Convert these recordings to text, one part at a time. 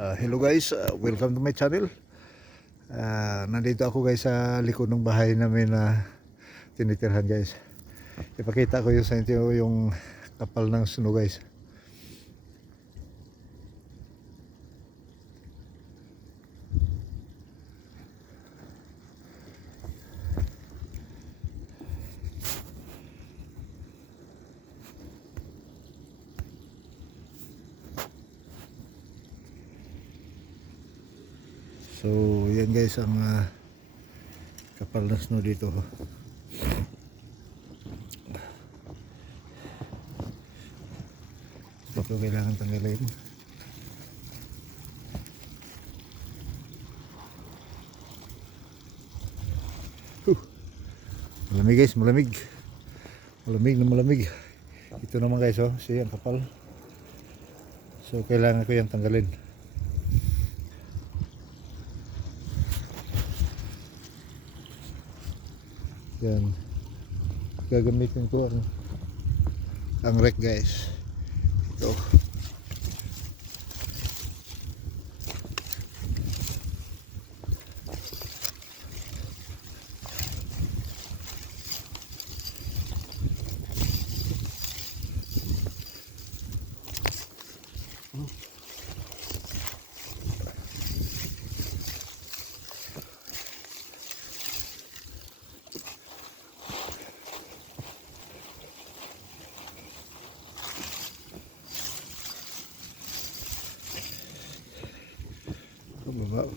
Hello guys, welcome to my channel. Nandito ako guys sa likod ng bahay namin na tinitirhan guys. Ipakita ko yung sa inyo yung kapal ng snow guys. So yan guys ang kapal ng snow dito. Ito kailangan tanggalin. Malamig guys, malamig. Malamig na malamig. Ito naman guys, oh, siya ang kapal. So kailangan ko yan tanggalin. Yan. Gagamitin ko ang rek guys. Ito.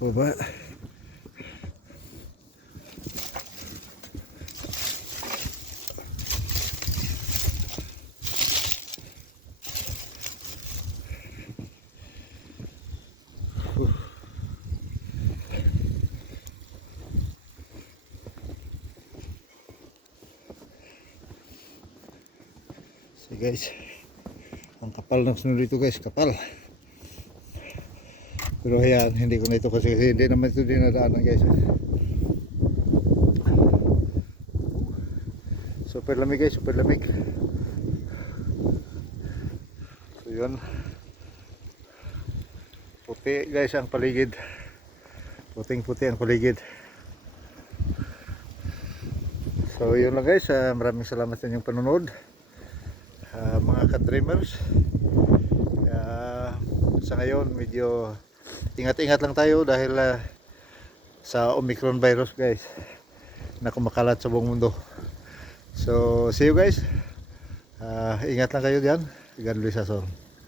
Baba. So guys, ang kapal ng snow dito guys, kapal. Pero ayan, hindi ko na ito kasi hindi naman ito dinadaanan guys. Super lamig guys, super lamig. So yun. Puti guys ang paligid. Puting puti ang paligid. So yun lang guys, maraming salamat sa inyong panonood. Mga ka-dreamers. Sa ngayon medyo ingat-ingat lang tayo dahil sa Omicron virus guys na kumakalat sa buong mundo. So see you guys. Ingat lang kayo diyan. God bless us all.